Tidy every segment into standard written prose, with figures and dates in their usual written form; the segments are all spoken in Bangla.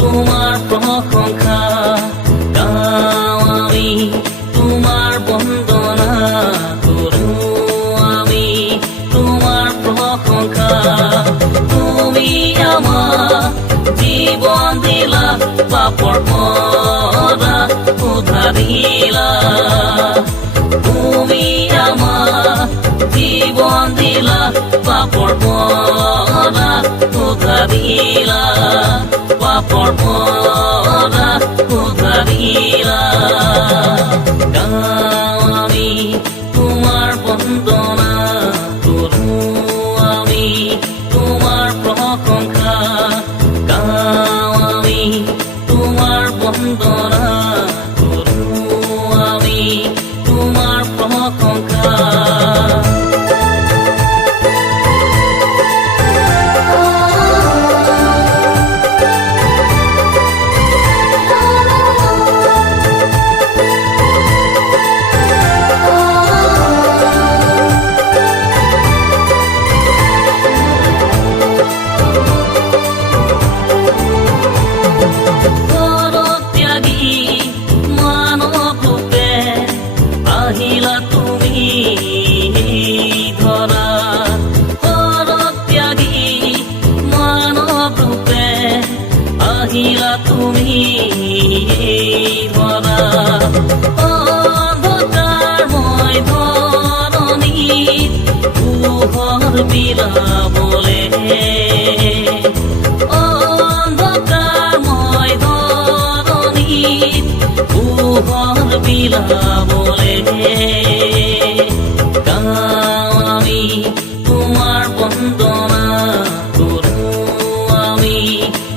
তোমার প্রশংসা গাও আমি, তোমার বন্দনা করু আমি, তোমার প্রশংসা। তুমি আমার জীবন দিলা, পাপৰ পৰা উদ্ধাৰিলা। তুমি আমার জীবন দিলা, পাপৰ পৰা উদ্ধাৰিলা, পাপৰ পৰা উদ্ধাৰিলা। গাও আমি তোমার বন্দনা করু আমি, তোমার প্রশংসা গাও আমি, তোমার বন্দনা করু আমি, তোমার প্রশংসা। আহিলা তুমি ধরা, পরত্যাগী মানব রূপে আহিলা তুমি ধরা। অন্ধকারময় ধরণীত পোহর বিলাবলে, অন্ধকারময় ধরণীত পোহর বিলাবলে। গাও আমি তোমার বন্দনা করু আমি,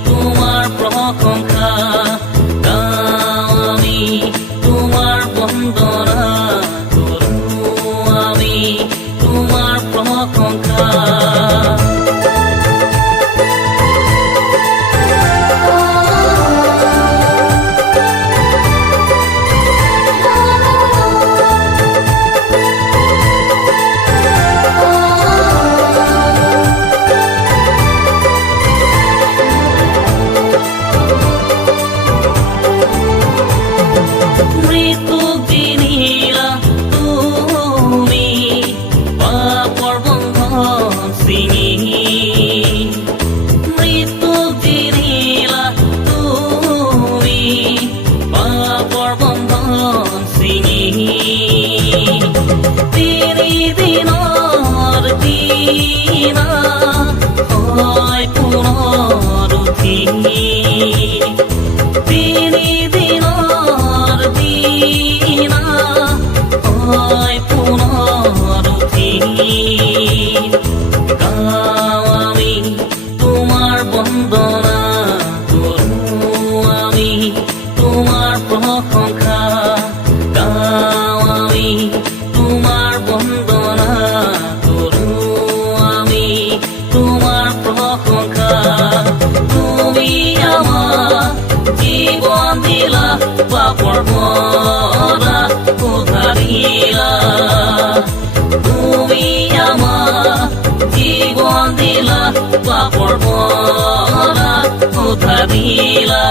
তোমার প্রশংসা গাও আমি, তোমার বন্দনা করু আমি, তোমার প্রশংসা। হয় পুনরুদ্ধি, তিনি দিনর দিনা হয় পুনরুদ্ধি। গাও আমি তোমার বন্দনা করু আমি, তোমার প্রশংসা গাও আমি, তোমার বন্দনা করু আমি, তোমার প্রশংসা। তুমি আমার জীবন দিলা, পাপৰ পৰা উদ্ধাৰিলা। তুমি আমার জীবন দিলা, পাপৰ পৰা উদ্ধাৰিলা।